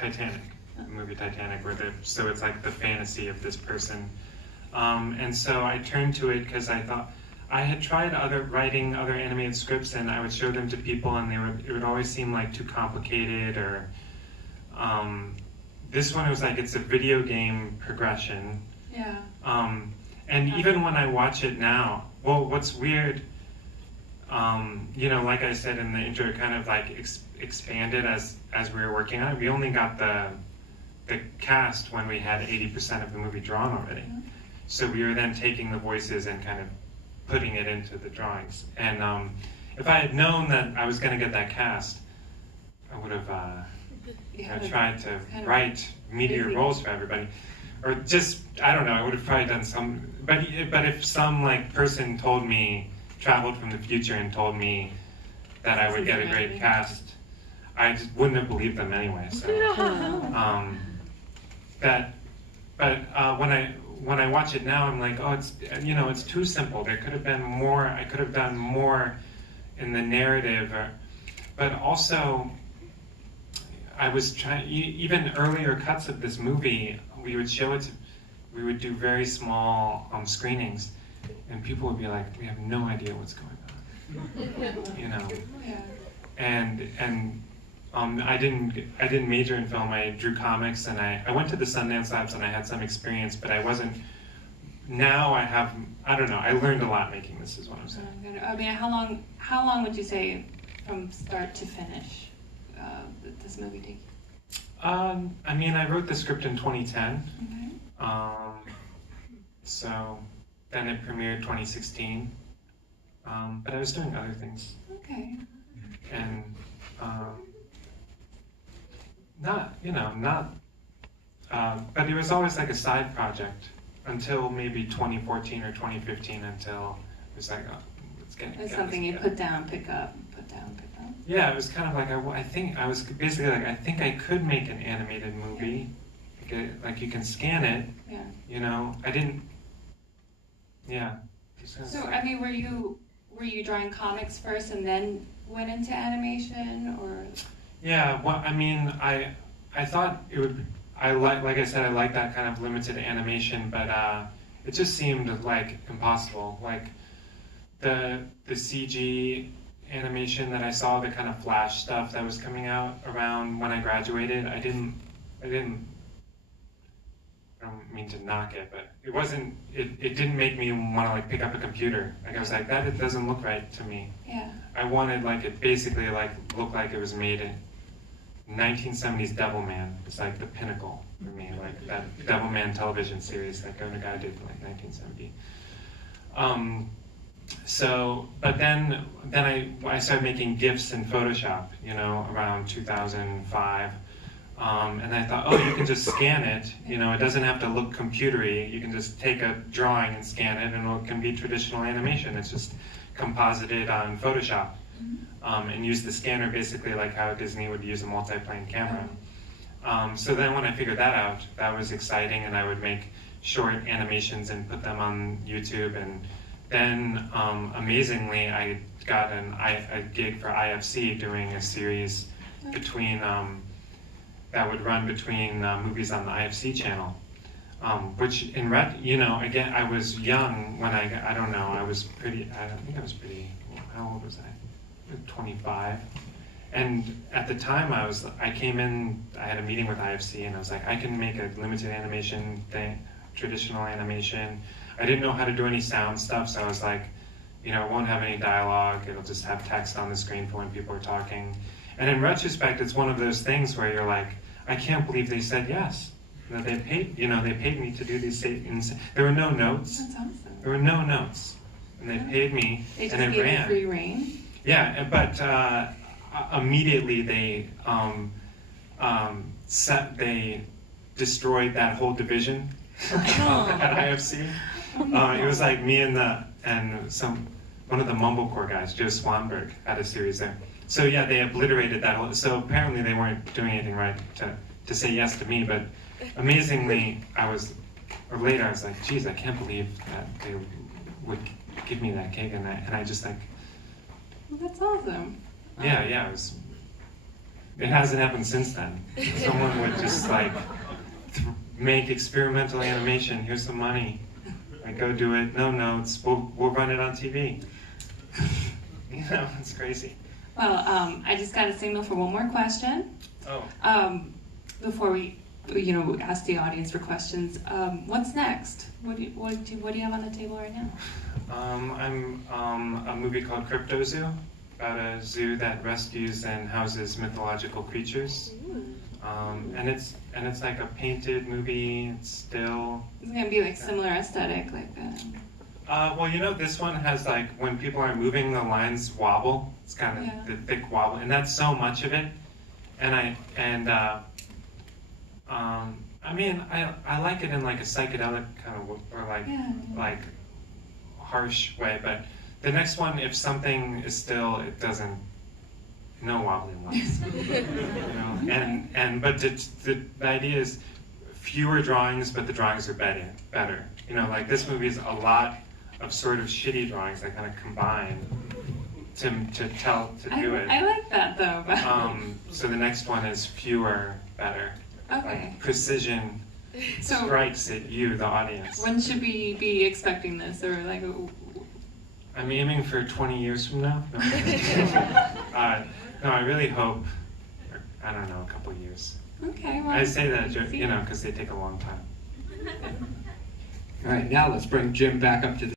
Titanic, the movie Titanic, so it's like the fantasy of this person. And so I turned to it because I thought, I had tried writing other animated scripts, and I would show them to people, and it would always seem like too complicated, or this one, it was like, it's a video game progression. Yeah. And even when I watch it now, well, what's weird, like I said in the intro, it kind of like expanded as we were working on it. We only got the cast when we had 80% of the movie drawn already. Mm-hmm. So we were then taking the voices and kind of putting it into the drawings. And if I had known that I was going to get that cast, I would have tried to write meatier roles for everybody. Or just, I don't know, I would have probably done some, but if some person told me, traveled from the future and told me that I would get a great cast, I just wouldn't have believed them anyway. So, when I watch it now, I'm like, oh, it's too simple. There could have been more. I could have done more in the narrative, but also I was trying. Even earlier cuts of this movie, we would show it. We would do very small screenings, and people would be like, "We have no idea what's going on," And I didn't major in film. I drew comics, and I went to the Sundance Labs, and I had some experience, but I wasn't. Now I don't know. I learned a lot making this. Is what I'm saying. I mean, how long would you say from start to finish this movie take? I mean, I wrote the script in 2010. Okay. So then it premiered 2016. But I was doing other things. Okay. And but it was always like a side project until maybe 2014 or 2015, until it was like, oh, let's get it. It's something you put down, pick up, put down, pick up. Yeah, it was kind of like, I think I was basically like, I think I could make an animated movie. Like you can scan it. Yeah. I didn't. Yeah. So I mean, were you drawing comics first and then went into animation, or? Yeah. Well, I mean, I thought it would. Like I said, I like that kind of limited animation, but it just seemed like impossible. Like the CG animation that I saw, the kind of Flash stuff that was coming out around when I graduated, I don't mean to knock it, but it didn't make me want to pick up a computer. Like I was like, it doesn't look right to me. Yeah. I wanted it basically looked like it was made in 1970s Devilman. It's like the pinnacle for me, like that Devilman television series that Go Nagai did in 1970. But then I started making GIFs in Photoshop, around 2005. And I thought, you can just scan it. It doesn't have to look computery. You can just take a drawing and scan it, and it can be traditional animation. It's just composited on Photoshop, and use the scanner basically like how Disney would use a multiplane camera. So then when I figured that out, that was exciting, and I would make short animations and put them on YouTube. And then, amazingly, I got a gig for IFC doing a series between. That would run between movies on the IFC channel, which again, I was young when I don't know, I think I was pretty, how old was I? 25. And at the time I came in, I had a meeting with IFC, and I was like, I can make a limited animation thing, traditional animation. I didn't know how to do any sound stuff, so I was like, it won't have any dialogue, it'll just have text on the screen for when people are talking. And in retrospect, it's one of those things where you're like, I can't believe they said yes. That they paid me to do these things. There were no notes. That's awesome. There were no notes, and they paid me, and it ran. Free reign. Yeah, but immediately they destroyed that whole division at IFC. It was like me and one of the Mumblecore guys, Joe Swanberg, had a series there. So yeah, they obliterated that whole. So apparently they weren't doing anything right to say yes to me. But amazingly, later I was like, geez, I can't believe that they would give me that gig, and I just like. Well, that's awesome. Yeah, it was. It hasn't happened since then. Someone would just like make experimental animation. Here's some money. Like, go do it. No notes. We'll run it on TV. You know, it's crazy. Well, I just got a signal for one more question. Oh. Before we, ask the audience for questions. What's next? What do you have on the table right now? I'm a movie called Crypto Zoo, about a zoo that rescues and houses mythological creatures. And it's like a painted movie. It's still. It's gonna be like similar aesthetic, like. Well, this one has like when people are moving, the lines wobble. It's kind of the thick wobble, and that's so much of it. And I like it in like a psychedelic kind of or like harsh way. But the next one, if something is still, it doesn't. No wobbling lines. But the idea is fewer drawings, but the drawings are better. Like this movie is a lot of sort of shitty drawings that kind of combine to do it. I like that though. So the next one is fewer, better. Okay. Like precision strikes at you, the audience. When should we be expecting this, or like? I'm aiming for 20 years from now. No, I really hope. I don't know, a couple years. Okay. Well, I say that, because they take a long time. All right, now let's bring Jim back up to the